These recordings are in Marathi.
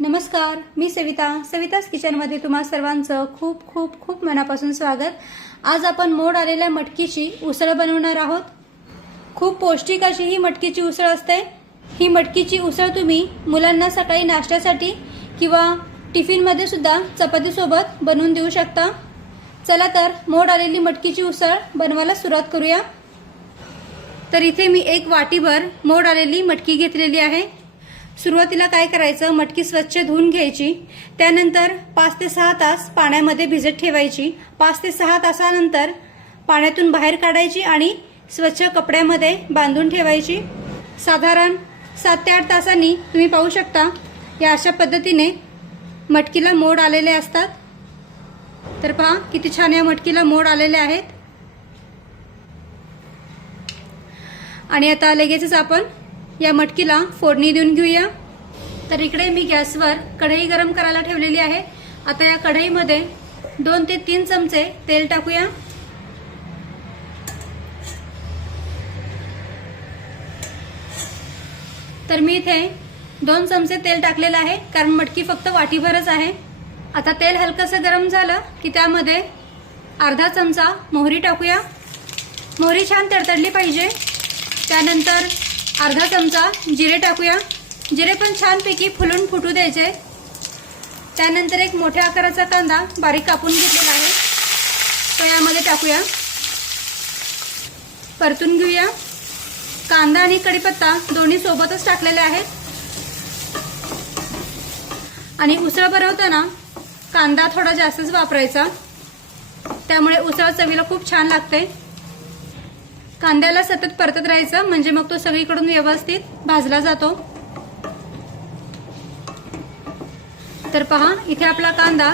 नमस्कार, मी सविता's किचनमध्ये तुम्हा सर्वांचं खूप खूप खूप मनापासून स्वागत। आज आपण मोड आलेल्या मटकीची उसळ बनवणार आहोत। खूप पौष्टिक अशी ही मटकीची उसळ असते। ही मटकीची उसळ तुम्ही मुलांना सकाळी नाश्त्यासाठी किंवा टिफिनमध्ये सुद्धा चपाती सोबत बनवून देऊ शकता। चला तर मोड आलेली मटकीची उसळ बनवायला सुरुवात करूया। तर इथे मी एक वाटीभर मोड आलेली मटकी घेतलेली आहे। सुरुवातीला काय करायचं, मटकी स्वच्छ धुवून घ्यायची, त्यानंतर 5 ते 6 तास पाण्यामध्ये भिजत ठेवायची। 5 ते 6 तासानंतर पाण्यातून बाहेर काढायची आणि स्वच्छ कपड्यामध्ये बांधून ठेवायची। साधारण 7 ते 8 तासांनी तुम्ही पाहू शकता या अशा पद्धतीने मटकीला मोड आलेले असतात। तर पहा किती छान या मटकीला मोड आलेले आहेत। आणि आता लगेचच आपण या मटकीला फोडणी देऊन घेऊया। तर इकडे मी गॅसवर कढई गरम करायला ठेवलेली आहे। आता या कढईमध्ये 2 ते 3 चमचे तेल टाकूया। तर मी इथे 2 चमचे तेल टाकलेलं आहे, कारण मटकी फक्त वाटीभरच आहे। आता तेल हलकसं गरम झालं की त्यामध्ये अर्धा चमचा मोहरी टाकूया। मोहरी छान तडतडली पाहिजे। त्यानंतर अर्धा चमचा जिरे टाकूया। जिरे पण छानपैकी फुलून फुटू द्यायचे। त्यानंतर एक मोठ्या आकाराचा कांदा बारीक कापून घेतलेला आहे, तो यामध्ये टाकूया। परतून घेऊया। कांदा आणि कढीपत्ता दोन्ही सोबतच टाकलेले आहेत। आणि उसळ बनवताना कांदा थोडा जास्तच वापरायचा, त्यामुळे उसळ चवीला खूप छान लागते। कांद्याला सतत परतत राहायचं, म्हणजे मग तो सगळीकडून व्यवस्थित भाजला जातो। तर पहा इथे आपला कांदा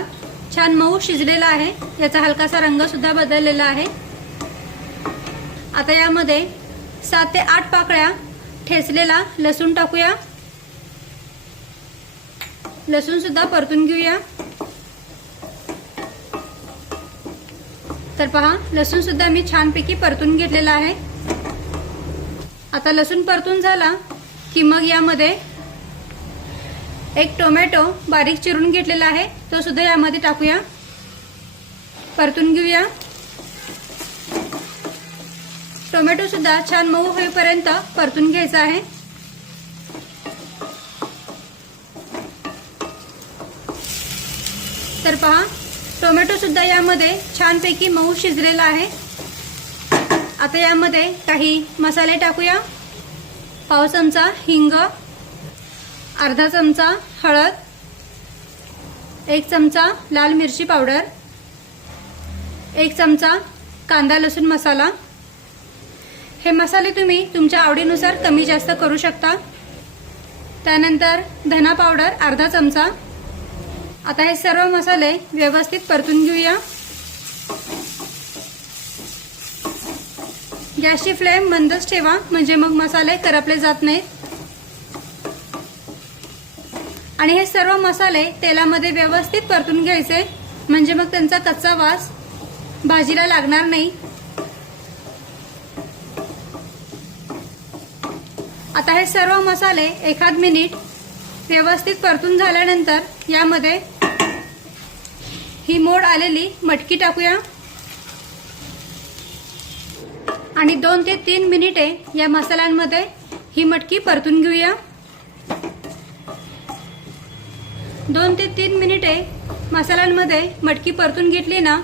छान मऊ शिजलेला आहे, याचा हलकासा रंग सुद्धा बदललेला आहे। आता यामध्ये 7 ते 8 पाकळ्या ठेचलेला लसूण टाकूया। लसूण सुद्धा परतून घेऊया। तर पहा लसूण सुद्धा मी छानपैकी परतून घेतलेला आहे। आता लसूण परतून झाला की मग यामध्ये एक टोमॅटो बारीक चिरून घेतलेला आहे, तो सुद्धा यामध्ये टाकूया। परतून घेऊया। टोमॅटो सुद्धा छान मऊ होईपर्यंत परतून घ्यायचा आहे। तर पहा टोमॅटो सुद्धा यामध्ये छानपैकी मऊ शिजलेला आहे। आता यामध्ये काही मसाले टाकूया। पाव चमचा हिंग, अर्धा चमचा हळद, 1 चमचा लाल मिरची पावडर, 1 चमचा कांदा लसूण मसाला। हे मसाले तुम्ही तुमच्या आवडीनुसार कमी जास्त करू शकता। त्यानंतर धना पावडर अर्धा चमचा। आता हे सर्व मसाले व्यवस्थित परतून घेऊया। गॅसची फ्लेम मंदच ठेवा, म्हणजे मग मसाले करपले जात नाहीत। आणि हे सर्व मसाले तेलामध्ये व्यवस्थित परतून घ्यायचे, म्हणजे मग त्यांचा कच्चा वास भाजीला लागणार नाही। आता हे सर्व मसाले 1 मिनिट व्यवस्थित परतून झाल्यानंतर यामध्ये ही मोड आलेली मटकी टाकूया आणि 2 ते 3 मिनिटे या मसाल्यांमध्ये ही मटकी परतून घेऊया। 2 ते 3 मिनिटे मसाल्यांमध्ये मटकी परतून घेतली ना,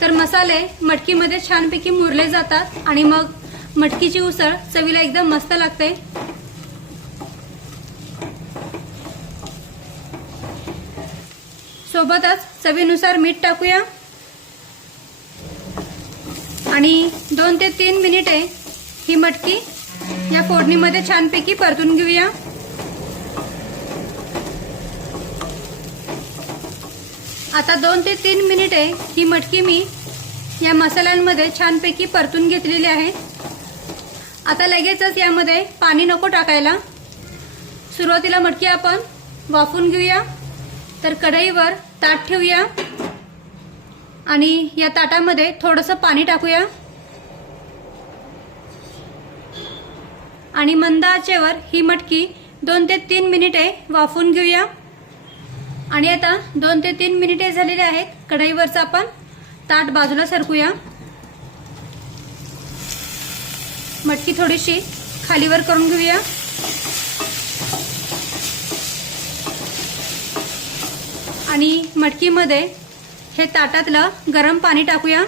तर मसाले मटकीमध्ये छानपैकी मुरले जातात आणि मग मटकीची उसळ चवीला एकदम मस्त लागते। सोबतच चवीनुसार मीठ टाकूया आणि 2 ते 3 मिनिटे ही मटकी या फोडणीमध्ये छानपैकी परतून घेऊया। आता 2 ते 3 मिनिटे ही मटकी मी या मसाल्यांमध्ये छानपैकी परतून घेतलेली आहे। आता लगेचच यामध्ये पाणी नको टाकायला। सुरुवातीला मटकी आपण वाफून घेऊया। तर कढईवर ताट ठेवूया आणि या ताटामध्ये थोडंसं पाणी टाकूया आणि मंद आचेवर ही मटकी 2 ते 3 मिनिटे वाफून घेऊया। आणि आता 2 ते 3 मिनिटे झालेले आहेत. कढईवरचं आपण ताट बाजूला सरकूया. मटकी थोडीशी खालीवर करून घेऊया. आणि मटकीमध्ये हे ताटातलं गरम पाणी टाकूया.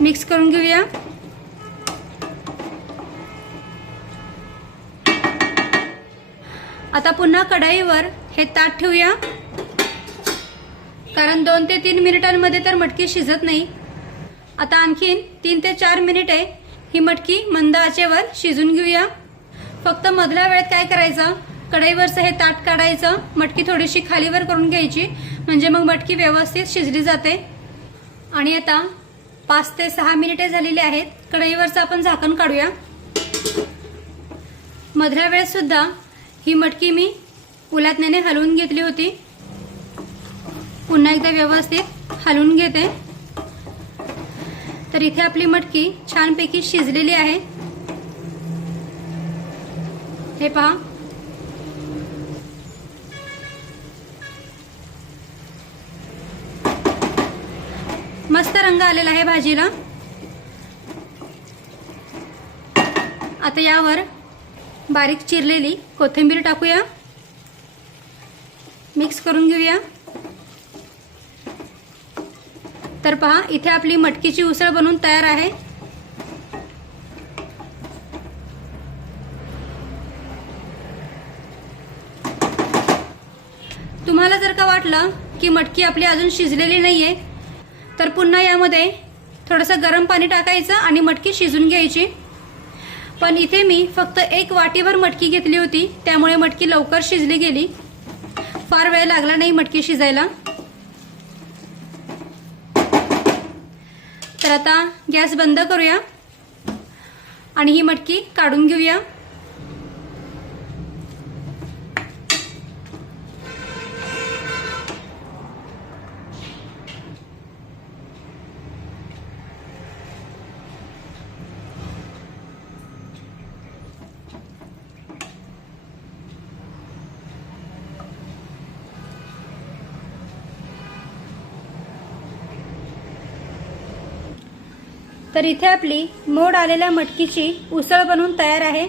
मिक्स करून घेऊया. आता पुन्हा कढईवर हे ताट ठेवूया, कारण 2 ते 3 मिनिटांमध्ये तर मटकी शिजत नाही. आता आणखीन 3 ते 4 मिनिटे ही मटकी मंद आचेवर शिजून घेऊया. फक्त मधल्या वेळेत काय करायचं, कढईवरचं हे ताट काढायचं, मटकी थोडीशी खालीवर करून घ्यायची, म्हणजे मग मटकी व्यवस्थित शिजली जाते. आणि आता 5 ते 6 मिनिटे झालेली आहेत. कढईवरचं आपण झाकण काढूया. मधल्या वेळेत सुद्धा ही मटकी मी उलटण्याने हलवून घेतली होती. पुन्हा एकदा व्यवस्थित हलवून घेते. तर इथे आपली मटकी छानपैकी शिजलेली आहे. हे पहा. मस्त रंग आलेला आहे भाजीला. आता यावर बारीक चिरलेली कोथिंबीर टाकूया. मिक्स करून घेऊया. तर पहा, इथे आपली मटकीची उसळ बनवून तयार आहे. तुम्हाला जर का वाटलं की मटकी आपली अजून शिजलेली नाहीये, तर पुन्हा यामध्ये थोडंसं गरम पाणी टाकायचं आणि मटकी शिजून घ्यायची. पण इथे मी फक्त 1 वाटीभर मटकी घेतली होती, त्यामुळे मटकी लवकर शिजली गेली. फार वेळ लागला नाही मटकी शिजायला. तर आता गॅस बंद करूया आणि ही मटकी काढून घेऊया. तर इथे आपली मोड आलेल्या मटकीची उसळ बनवून तयार आहे.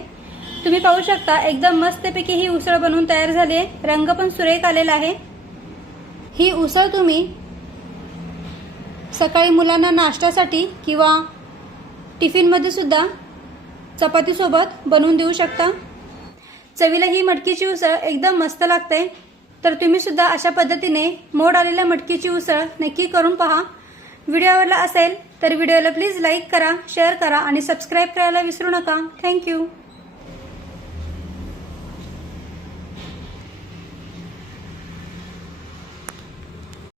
तुम्ही पाहू शकता, एकदम मस्तपैकी ही उसळ बनवून तयार झाली आहे. रंग पण सुरेख आलेला आहे. ही उसळ तुम्ही सकाळी मुलांना नाश्त्यासाठी किंवा टिफिनमध्ये सुद्धा चपातीसोबत बनवून देऊ शकता. चवीला ही मटकीची उसळ एकदम मस्त लागते. तर तुम्ही सुद्धा अशा पद्धतीने मोड आलेल्या मटकीची उसळ नक्की करून पहा. व्हिडिओ आवडला असेल तर व्हिडिओला प्लीज लाईक करा, शेअर करा आणि सबस्क्राईब करायला विसरू नका. थँक्यू.